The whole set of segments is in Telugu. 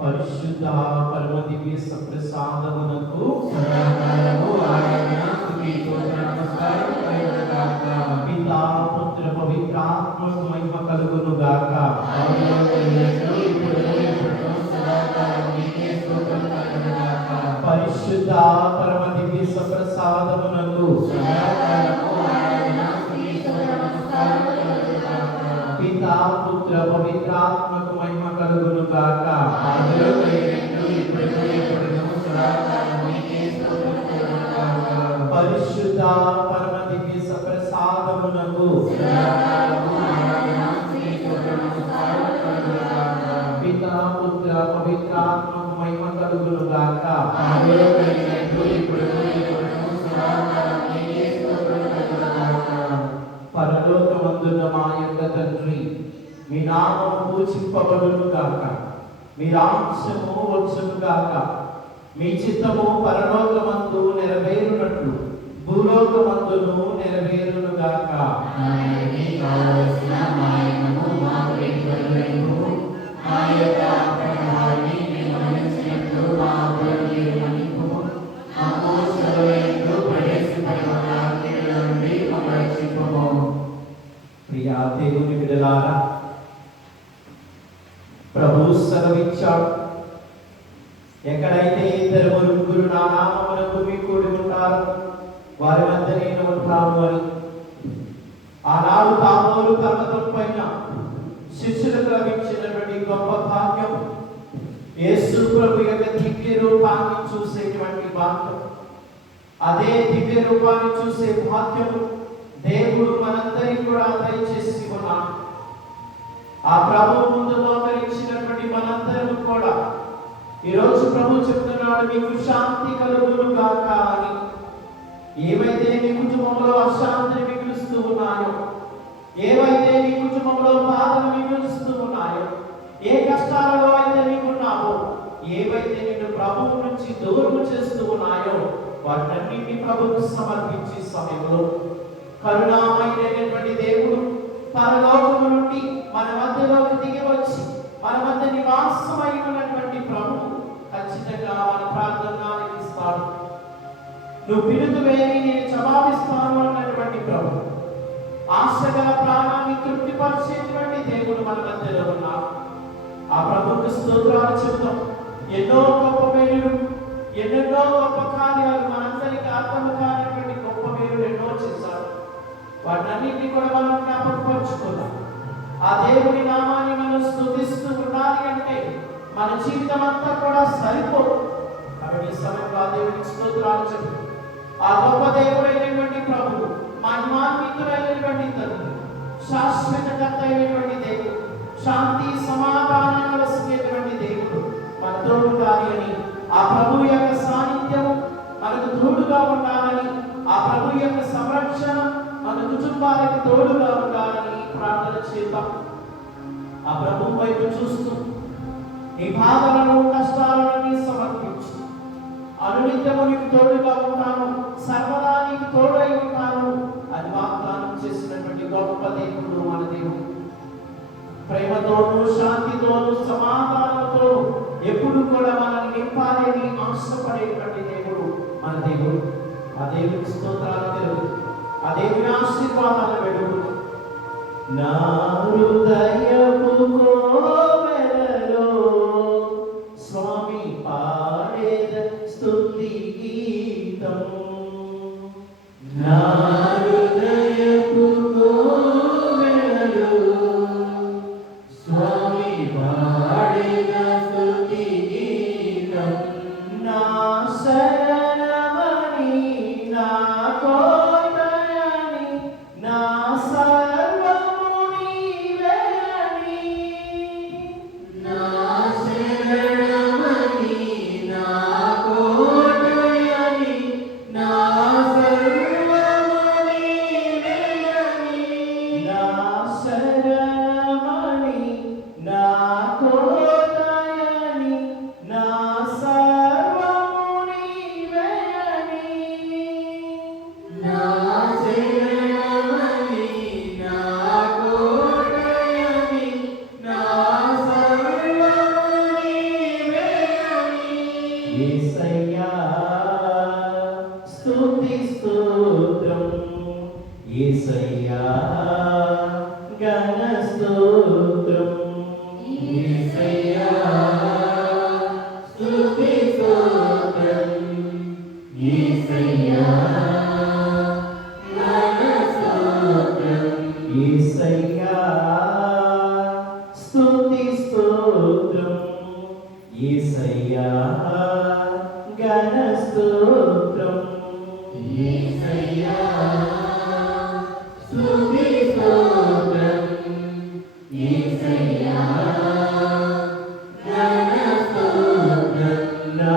పరిశుద్ధ పరమ దివ్య సప్రసాదమునకు సదాకాలము ఆరాధన స్తుతి స్తోత్ర నమస్కారం కలుగునుగాక. పితా పుత్ర పవిత్రాత్మకు మహిమ కలుగును గాక. పరిశుద్ధ పరమ దివ్య సప్రసాదమునకు సదాకాలము ఆరాధన స్తుతి స్తోత్ర నమస్కారం కలుగునుగాక. పితా పుత్ర పవిత్రాత్మకు మహిమ కలుగును గాక. పరిశుద్ధ పరమ దివ్య సప్రసాదమునకు పితా పుత్ర పవిత్రాత్మకు మహిమ కలుగును గాక. పరలోకమందున్న మా యొక్క తండ్రి, మీ నామము పూజింపబడును గాక. మీ రాజ్యము వచ్చును గాక. మీ చిత్తము పరలోకమందు నెరవేరునట్లు భూలోకమందును నెరవేరును గాక. ప్రియా దేవుని బిడ్డలారా, ప్రభు సెలవిచ్చాడు, ఎక్కడైతే ఇద్దరు ముగ్గురు నా నామమునకు కూడి ఉంటారో వారి మధ్య నేను ఉంటాను అని. ఆనాడు తాబోరు పర్వతం పైన శిష్యులకు లభించినటువంటి గొప్ప భాగ్యం, యేసు ప్రభు యొక్క దివ్య రూపాన్ని చూసేటువంటి భాగ్యం, అదే దివ్య రూపాన్ని చూసే భాగ్యము దేవుడు మనందరికీ కూడా దయచేసి ఉన్నాడు. ఆ ప్రభు ముందు మోకరించినటువంటి మనందరూ కూడా ఈరోజు ప్రభు చెప్తున్నాడు, మీకు శాంతి కలుగును గాక అని. ఏవైతే మీ కుటుంబంలో అశాంతిని మిగులుస్తూ ఉన్నాయో, ఏవైతే మీ కుటుంబంలో బాధలు మిగులుస్తూ ఉన్నాయో, ఏ కష్టాలలో అయితే నీకున్నావో, ఏవైతే నిన్ను ప్రభువు నుంచి దూరం చేస్తూ ఉన్నాయో, వాటన్నిటిని ప్రభువుకు సమర్పించే సమయంలో కరుణామయుడైనటువంటి దేవుడు పరలోకము నుండి మన మధ్యలోకి దిగి వచ్చి మన మధ్య నివాసమై ఉన్నటువంటి ప్రభు ఖచ్చితంగా మన ప్రార్థన ఆలకిస్తాడు. నువ్వు పిలుపు వేయి, నేను జవాబిస్తాను అన్నటువంటి ప్రభు, ఆశగల ప్రాణాన్ని తృప్తిపరిచేటువంటి దేవుడు మన మధ్యలో ఉన్నాడు. ఆ ప్రభుకు స్తోత్రాలు చెబుతాం. ఎన్నో గొప్ప మేలులు, ఎన్నెన్నో గొప్ప కార్యాలు, మనందరికీ అర్థం కానిటువంటి గొప్ప మేలులు ఎన్నో చేశాడు. వాటన్నిటిని కూడా మనం జ్ఞాపకపరుచుకుందాం. ఆ దేవుని నామాన్ని మనం స్తుతిస్తూ ఉండాలి అంటే మన జీవితం అంతా కూడా సరిపోదు. కాబట్టి ఈ సమయంలో ఆ దేవునికి స్తోత్రాలు చెప్పు. ఆ గొప్ప దేవుడైనటువంటి ప్రభు, మహిమాన్వితుడైనటువంటి తండ్రి, శాశ్వతకర్త అయినటువంటి దేవుడు, శాంతి సమాధానాలు వసినటువంటి దేవుడు మన తోడుగా అని, ఆ ప్రభు యొక్క సాన్నిధ్యము మనకు తోడుగా ఉండాలని, ఆ ప్రభు యొక్క సంరక్షణ మన కుటుంబాలకు తోడుగా ఉండాలని ప్రార్థన చేద్దాం. ఆ ప్రభు వైపు చూస్తూ నీ బాధలను కష్టాలను సమర్పించు. అనునిత్యము నీకు తోడుగా ఉంటాను, సర్వదా నీకు తోడై ఉంటాను అని వాగ్దానం చేసినటువంటి గొప్ప దేవుడు మన దేవుడు. ప్రేమతోనూ శాంతితోనూ సమాధానంతో ఎప్పుడు కూడా మనల్ని నింపాలని ఆశపడేటువంటి దేవుడు మన దేవుడు. ఆ దేవునికి స్తోత్రాలు తెలుగు, ఆ దేవుని ఆశీర్వాదాలు వెలుగు. నా హృదయపు కోవెలలో స్వామి పాడేద స్తుతి గీతం. నా హృదయపు కోవెలలో స్వామి పాడేద స్తుతి గీతం. నా శరణమని, నా కోటయని, నా సర్వము నీవే అని. నా శరణమని, నా కోటయని, నా సర్వము నీవే అని. నా శరణమని, నా కోటయని, నా సర్వము నీవే అని. నా శరణమని, నా కోటయని, నా సర్వము నీవే స్తోత్రం యేసయ్యా ఘన స్తోత్రం యేసయ్యా స్తుతి స్తోత్రం యేసయ్యా ఘన స్తోత్రం నా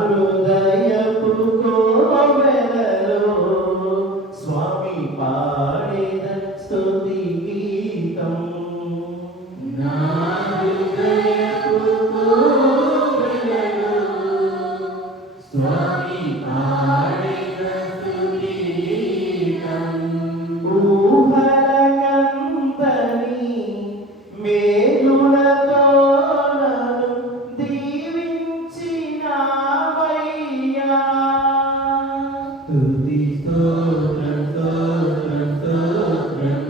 హృదయపు కోవెలలో స్వామి పాడేద స్తుతి గీతం నా హృదయపు కోవెలలో స్వామి పాడేద స్తుతి గీతం ఊహలకందని మేలులతో నన్ను దీవించినావయ్యా స్తుతి స్తోత్రం స్తోత్రం స్తోత్రం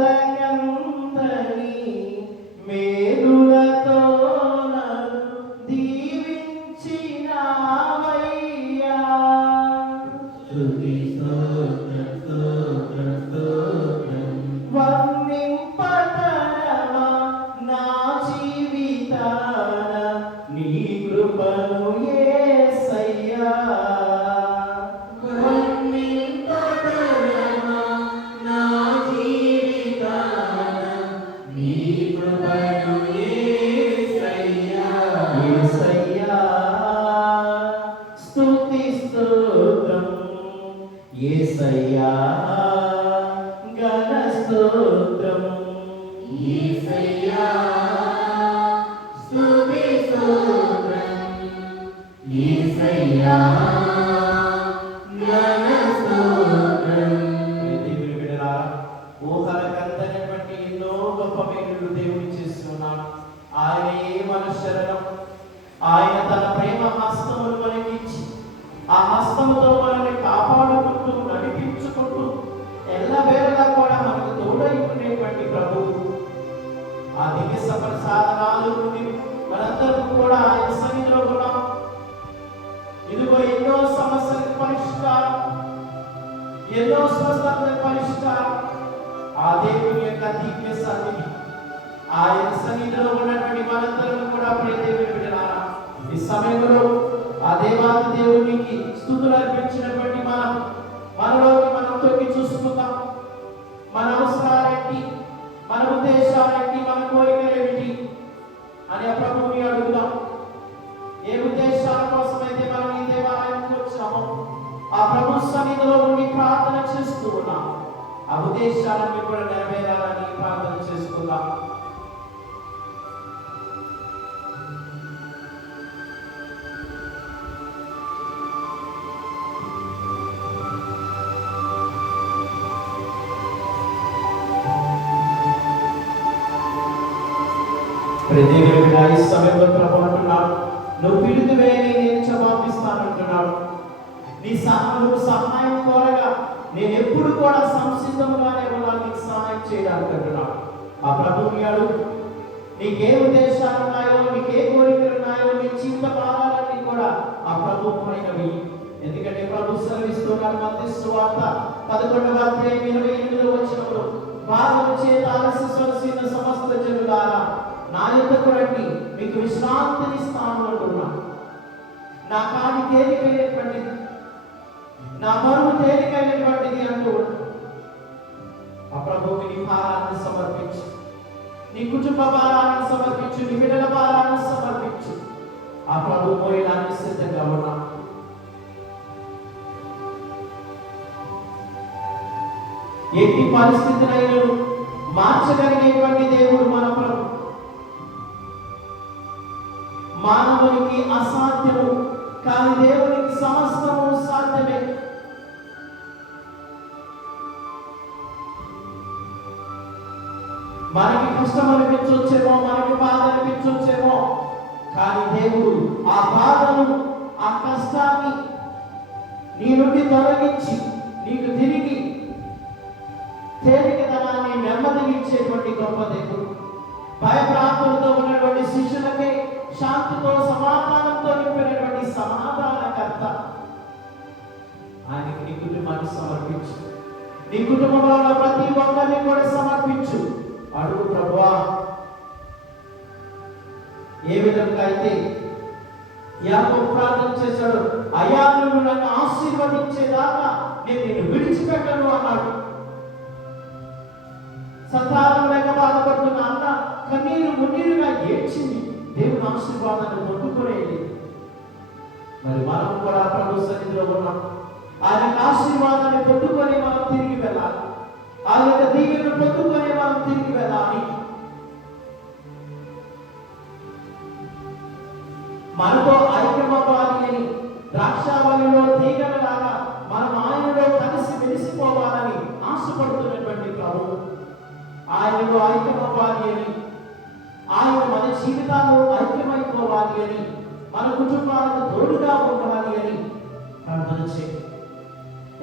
ఊహలకందని మేలులతో నన్ను దీవించినావయ్యా స్తుతి స్తోత్రం స్తోత్రం స్తోత్రం వర్ణింపతరమా నా జీవితాన నీ కృపను యేసయ్యా వర్ణింపతరమా నా జీవితాన నీ కృపను యేసయ్యా యేసయ్యా స్తుతి స్తోత్రం యేసయ్యా ఘన స్తోత్రం యేసయ్యా స్తుతి స్తోత్రం యేసయ్యా ఘన స్తోత్రం దేవుని బిడ్డలారా ఊహలకందనటువంటి ఎన్నో గొప్ప మేలులు దేవుడు చేస్తున్నాడు ఆయనే మన శరణం ఆయన తన ప్రేమ హస్తమును మనకిచ్చి ఆ హస్తముతో మనల్ని కాపాడుకుంటూ నడిపించుకుంటూ ఎల్లవేళలా కూడా మనకు తోడై ఉండేటువంటి ప్రభువు ఆ దివ్య ప్రసాదనాలు నుండి మనందరం కూడా ఆయన సన్నిధిలో ఉన్నాం ఇదిగో ఎన్నో సమస్యలకు పరిష్కారం ఎన్నో స్వస్థతలకు పరిష్కారం ఆ దేవుని యొక్క దివ్య సన్నిధి ఆయన సన్నిధిలో ఉన్నటువంటి మనందరం కూడా ప్రియ దేవుని బిడ్డలారా ఈ సమయంలో ఆ దేవాది దేవునికి స్తుతులు అర్పించినటువంటి మనలోకి మనం తొక్కి చూసుకుందాం మన అవసరాలేంటి మన ఉద్దేశాలేంటి మన కోరికలేంటి అని ఆ ప్రభువుని అడుగుదాం ఏ ఉద్దేశాల కోసమైతే మనం ఈ దేవాలయానికి వచ్చామో ఆ ప్రభు సన్నిధిలో ఉండి ప్రార్థన చేస్తూ ఉన్నాం ఆ ఉద్దేశాలన్నీ కూడా నెరవేరాలని ప్రార్థన చేసుకుందాం ఈ సమయంలో ప్రభు అంటున్నాడు నువ్వు పిలుతువే నేను జవాబిస్తానంటున్నాడు నువ్వు సహాయం కోరగా నేను ఎప్పుడు కూడా సంసిద్ధంగానే ఉన్నాను నీకు సహాయం చేయడానికి అంటున్నాడు ఆ ప్రభువుని అడుగు నీకే ఉద్దేశాలు ఉన్నాయో నీకే కోరికలు ఉన్నాయో నీ జీవిత భారాలన్నీ కూడా ఆ ప్రభు పైనవి ఎందుకంటే ప్రభు సెలవిస్తున్నాడు మత్తయి సువార్త 11వ అధ్యాయం 28వ వచనంలో భారము చేత అలసిసొలసిన సమస్త జనులారా నా యొద్దకు రండి మీకు విశ్రాంతిని ఇస్తాను అంటున్నాను నా కాడి తేలికైనటువంటిది నా బరువు తేలికైనటువంటిది అంటూ ఆ ప్రభువుకి నీ భారాన్ని సమర్పించు నీ కుటుంబ భారాన్ని సమర్పించు నీ బిడ్డల భారాన్ని సమర్పించు ఆ ప్రభు మోయడానికి సిద్ధంగా ఉన్నా ఎట్టి పరిస్థితినైనా మార్చగలిగేటువంటి దేవుడు మన ప్రభు మానవునికి అసాధ్యము కానీ దేవునికి సమస్తము సాధ్యమే మనకి కష్టం అనిపించొచ్చేమో మనకి బాధ అనిపించొచ్చేమో కానీ దేవుడు ఆ బాధను ఆ కష్టాన్ని నీ నుండి తొలగించి నీకు తిరిగి తేలికతనాన్ని నెమ్మదినిచ్చేటువంటి గొప్ప దేవుడు భయప్రాంతులతో ఉన్నటువంటి శిష్యులకే శాంతితో సమాధానంతో నింపినటువంటి సమాధానకర్త ఆయనకి నీ కుటుంబాన్ని సమర్పించు నీ కుటుంబంలో ప్రతి ఒక్కరిని కూడా సమర్పించు అడుగు ప్రభువా ఏ విధంగా అయితే యాకోబు ప్రార్థన చేశాడు, అయ్యా నువ్వు నన్ను ఆశీర్వదించేదాకా నేను నిన్ను విడిచిపెట్టను అన్నాడు. సంతానం లేక బాధపడుతున్న అన్న కన్నీరు మున్నీరుగా ఏడ్చింది, దేవుని ఆశీర్వాదాన్ని పొందుకునేది. మరి మనం కూడా ప్రభు సన్నిధిలో ఉన్నాం, ఆయన ఆశీర్వాదాన్ని పొందుకొని మనం తిరిగి వెళ్ళాలి, ఆయన దీవెనను పొందుకొని మనం తిరిగి వెళ్ళాలి. మనతో ఐక్యమవ్వాలి అని ద్రాక్షావళిలో తీగలలాగా మనం ఆయనలో కలిసి వెలిసిపోవాలని ఆశపడుతున్నటువంటి ప్రభు, ఆయనలో ఐక్యమవ్వాలి అని, ఆయన మన జీవితాల్లో ఐక్యమైపోవాలి అని, మన కుటుంబాలకు తోడుగా ఉండాలి అని ప్రార్థన చేయండి.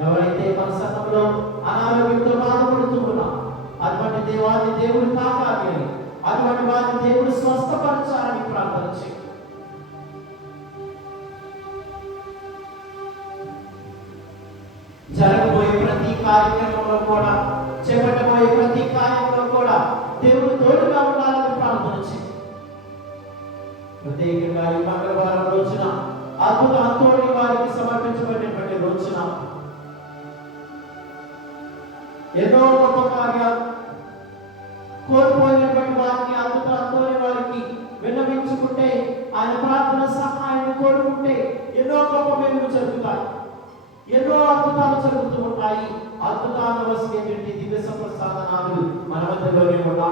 ఎవరైతే మన సంఘంలో అనారోగ్యంతో బాధపడుతూ ఉన్నా అటువంటి దేవాన్ని దేవుడు తాకాలి అని, అటువంటి వారిని దేవుడు స్వస్థపరచాలని ప్రార్థన చేయండి. జరగబోయే ప్రతి కార్యక్రమంలో కూడా, చేపట్టబోయే ప్రతి కార్యంలో కూడా దేవుడు తోడుగా ఉండాలని ప్రార్థన చేయండి. ప్రత్యేకంగా ఈ మంగళవారం రోజున అద్భుత అంతోని వారికి సమర్పించబడినటువంటి రోజున ఎన్నో గొప్ప కార్యాలు కోల్పోయినటువంటి వారిని అద్భుత అంతోని వారికి విన్నవించుకుంటే, ఆయన ప్రార్థన సహాయాన్ని కోరుకుంటే ఎన్నో గొప్ప మేలు జరుగుతాయి, ఎన్నో అద్భుతాలు జరుగుతూ ఉంటాయి. అద్భుతాలు వసినటువంటి దివ్య సంప్రసాదనాలు మన మధ్యలోనే ఉన్నా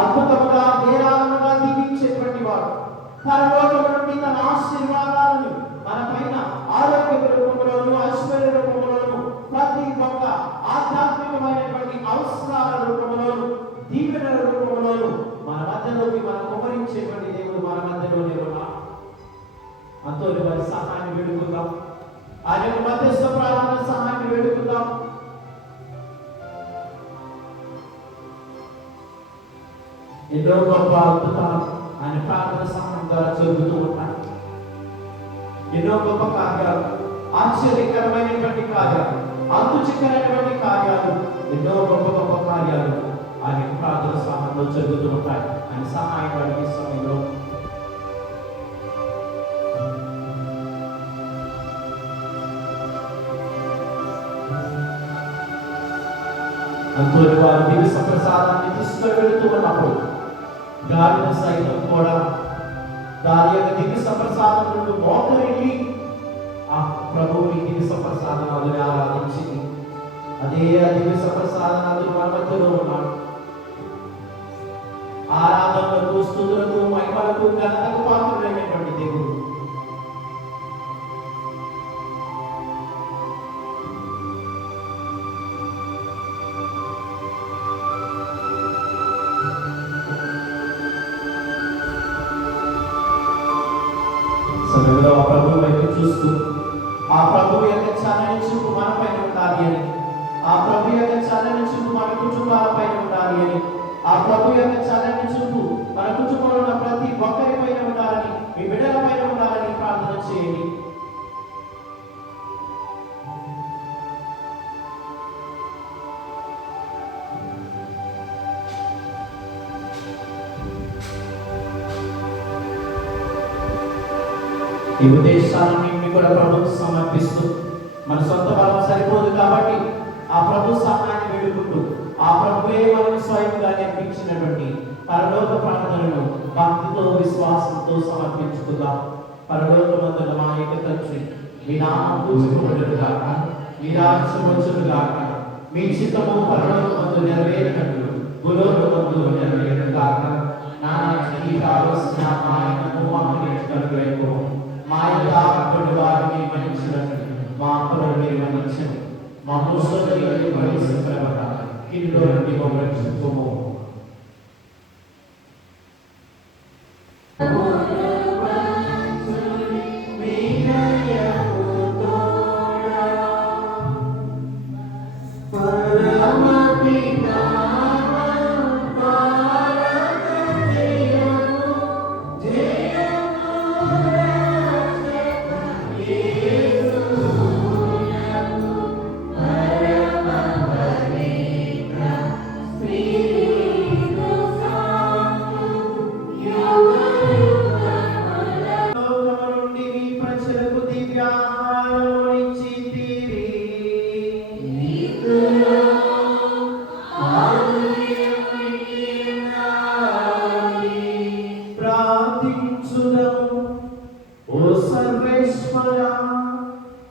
అద్భుతముగా ధీరాత్మగా దీవించేటువంటి వాడు, పరలోకము నుండి తన ఆశీర్వాదాలను మన పైన ఆరోగ్య రూపంలోను, ఐశ్వర్య రూపంలోను, ప్రతి ఒక్క ఆధ్యాత్మికమైనటువంటి అవసరాల రూపంలోను, దీవెనల రూపంలోను మన మధ్యలోకి మనం కుమరించేటువంటి దేవుడు మన మధ్యలోనే ఉన్నా. అంతోని వారి సహాయాన్ని వేడుకుందాం, ఆయన మధ్యస్థ ప్రార్థన సహాయాన్ని వేడుకుందాం. ఎన్నో గొప్ప అద్భుతాలు ఆయన ప్రార్థన సహాయం ద్వారా జరుగుతూ ఉంటాయి. ఎన్నో గొప్ప కార్యాలు, ఆశ్చర్యకరమైనటువంటి కార్యాలు, అంతుచిక్కరైనటువంటి కార్యాలు, ఎన్నో గొప్ప గొప్ప కార్యాలు ఆయన ప్రార్థన సహాయంలో జరుగుతూ ఉంటాయి. ఆయన సహాయం వారికి సమయంలో అంతోని వారు దివ్య సంప్రసాదాన్ని తీసుకువెళుతూ ఉన్నప్పుడు గాలిన సైతం కూడా దాని యొక్క దివ్య సంప్రసాదం నుండి మోకరిల్లి ఆ ప్రభువుని దివ్య సంప్రసాదనాలను ఆరాధించింది. అదే ఆ దివ్య సంప్రసాదనాలు మన మధ్యలో ఉన్నాడు. ఆరాధనలకు, స్తుతులకు, మహిమలకు, ఘనతకు పాత్రుడైనటువంటి దేవుడు. ప్రభు వైపు చూస్తూ ఆ ప్రభు యొక్క చల్లని చూపు మన పైన ఉండాలి అని, ఆ ప్రభు యొక్క చల్లని చూపు మన కుటుంబాల పైన ఉండాలి అని, ఆ ప్రభు యొక్క చల్లని చూపు మన కుటుంబంలో ఉన్న ప్రతి ఒక్కరి పైన ఉండాలని, మీ బిడ్డల పైన ఉండాలని ప్రార్థన చేయండి. ఈ ఉద్దేశాన్ని కూడా ప్రభుత్వం సమర్పిస్తూ, మన సొంత బలం సరిపోదు కాబట్టి ఆ ప్రభు సహాయాన్ని వేడుకుంటూ, ఆ ప్రభువే మనకు స్వయంగా నేర్పించినటువంటి పరలోక ప్రార్థనను భక్తితో, విశ్వాసంతో సమర్పించుకుందాం. పరలోకమందున మా యొక్క తండ్రి, మీ నామం పూజింపబడుగాక, మీ రాజ్యం వచ్చుగాక, మీ చిత్తము పరలోకమందు నెరవేరినట్లు భూలోకమందు నెరవేరుగాక. నానాటికి కావలసిన ఆయనను మాకు నేర్చుకునేకు మా యొక్క వారిని మన్నించినట్లు మా అప్పులను మీరు మన్నించండి. మా ముసలి ప్రవేశించబడ్డ ఇంట్లో నుండి మమ్మల్ని చెప్పుకోము. Free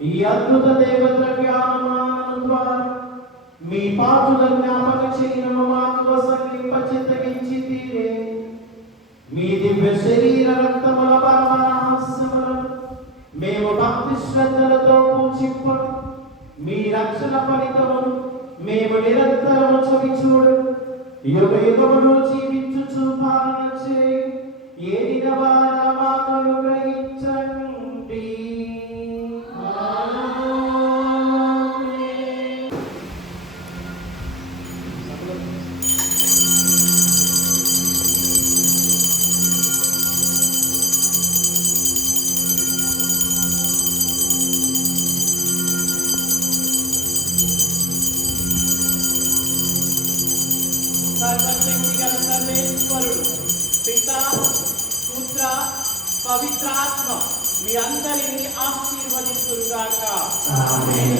ఈ అద్భుత దేవద్రవ్యానుమానం ద్వారా మీ పాటుల జ్ఞాపక చేయను మాకు సంకల్పించి తీరే. మీ దివ్య శరీర రక్తముల పరమరహస్యములను మేము భక్తి శ్రద్ధలతో పూజింప మీ రక్షణ ఫలితమును మేము నిరంతరము చూడ యుగ యుగములు జీవించుచు పాలన చేయి ఏడిన వార మాకు గ్రహించండి. పవిత్రాత్మ మీ అందరినీ ఆశీర్వదించుగాక. ఆమేన్.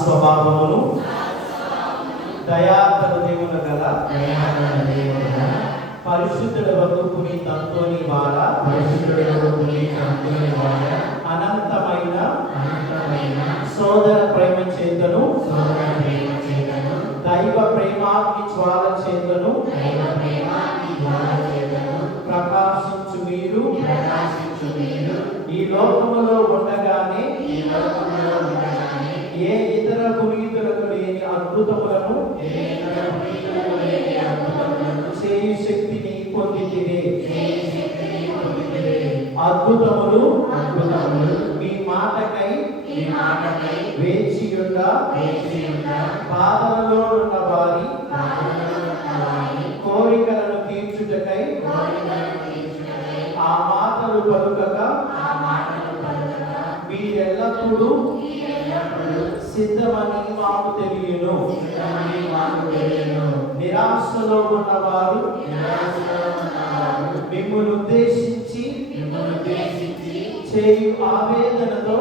స్వభావమును దయాహృదయమున గల పరిశుద్ధుడవగు పునీత అంతోని వారా అనంతమైన సోదర ప్రేమ చేతను దైవ ప్రేమాగ్ని జ్వాల చేతను ప్రకాశించు మీరు ఈ లోకములో ఉండగానే ఏ ఇతర పునీతులకు లేని అద్భుతములను చేయు శక్తిని పొందితిరే. అద్భుతములు మీ మాటకై వేచియుండ బాధలలో ఉన్న వారి కోరికలను తీర్చుటకై ఆ మాటలు పలుకక మీరెల్లప్పుడూ సిద్ధమని మాకు తెలియను. నిరాశలో ఉన్నవారు మిమ్మల్ని ఉద్దేశించి చేయు ఆవేదనతో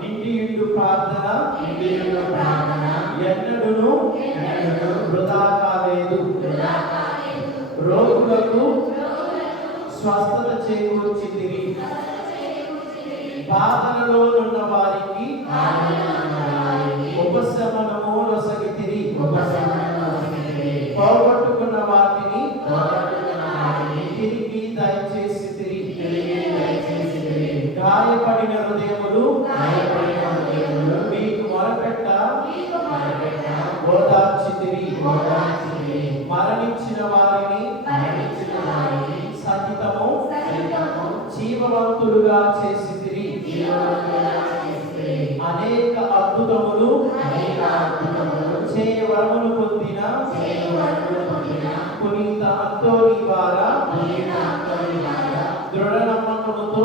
నిండియుండు ప్రార్థన ఎన్నడూను వృధా కాలేదు. రోగులకు స్వస్థత చేకూర్చితిరి, బాధలలో ఉన్న వారికి ఉపశమనము నొసగితిరి, పోగొట్టుకున్న వాటిని తిరిగి దయచేసితిరి, గాయపడిన హృదయములు మీకు మొరపెట్ట ఓదార్చితిరి, మరణించిన వారిని సజీవ సైతము జీవవంతులుగా చేసితిరి. అనేక అద్భుతములు చేయవరములు పొందిన పునీత అంతోని వారా దృఢ నమ్మకముతో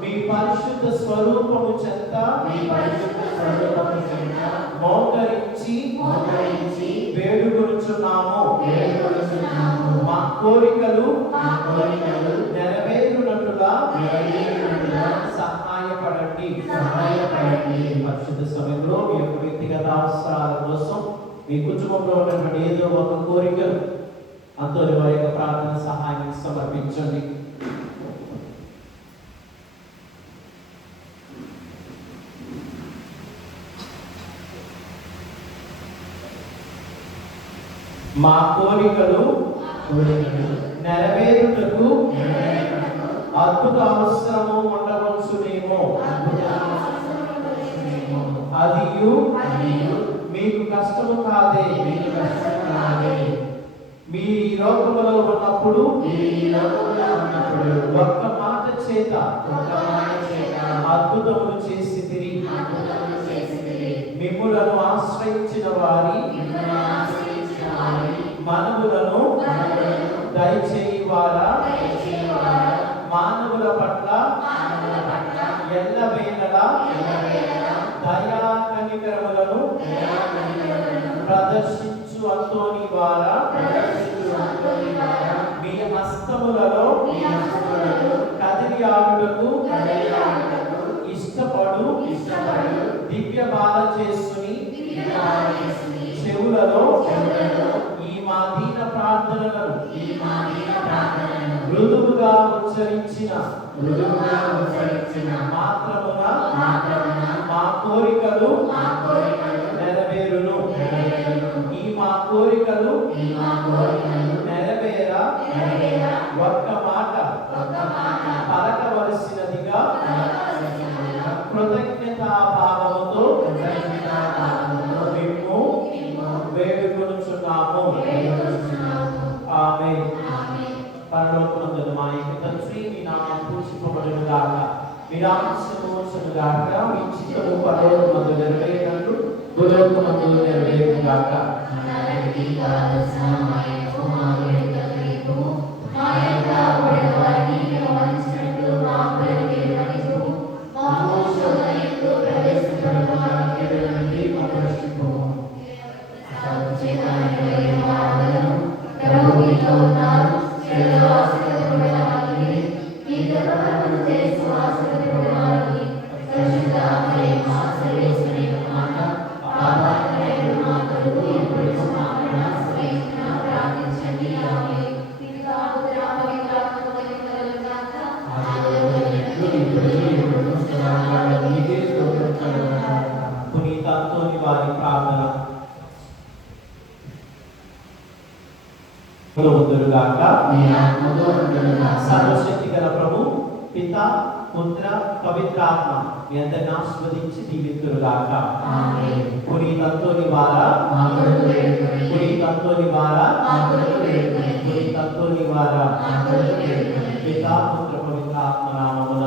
మీ పరిశుద్ధ స్వరూపము చెంత మోకరించి వేడుకొనుచున్నాము. మా కోరికలు నెరవేరునట్లుగా సహాయపడండి. పరిశుద్ధ సమయంలో మీ యొక్క వ్యక్తిగత అవసరాల కోసం మీ కుటుంబంలో ఉన్నటువంటి ఏదో ఒక కోరికలు అంతోని వారి యొక్క ప్రార్థన సహాయం సమర్పించండి. మా కోరికలు నెరవేరుటకు అద్భుత అవసరము ఉండవచ్చునేమో. అదియు మీకు కష్టము కాదే. మీ లోకములో ఉన్నప్పుడు ఒక్క మాట చేత అద్భుతములు చేసితిరి. మిమ్ములను ఆశ్రయించిన వారి మనవులను దయచేయువారా మానవుల పట్ల ఎల్లవేళలా దయా కనికరములను ప్రదర్శించు అంతోని వారా మీ హస్తములలో కదిలి ఆడుటకు ఇష్టపడు దివ్య బాల చేసుని చెవులలో ఈ మా దీన ప్రార్థనలను మృదువుగా ఉచ్చరించిన మాత్రమున మా కోరికలు నెరవేరును. ఈ మా కోరికలు నెరవేర ఒక్క మాట పలకవలసినదిగా కృతజ్ఞతాభావముతో మేము వేడుకొనుచున్నాము. ఆమేన్. పరలోకమందున్న మా యొక్క తండ్రి, మీ నామము పూజింపబడును గాక. మీ రాజ్యము వచ్చును గాక. మీ చిత్తము పరలోకమందు నెరవేరినట్లు భూలోకమందు నెరవేరును గాక. పునీత అంతోని వారి ప్రార్థన గాక. సర్వశక్తి గల ప్రభు పిత పుత్ర పవిత్రాత్మ మీ అందరిని ఆశీర్వదించి దీవింతురుగాక. పునీత అంతోని వారా పునీత అంతోని వారా పునీత అంతోని వారా పిత పుత్ర పవిత్రాత్మ నామమున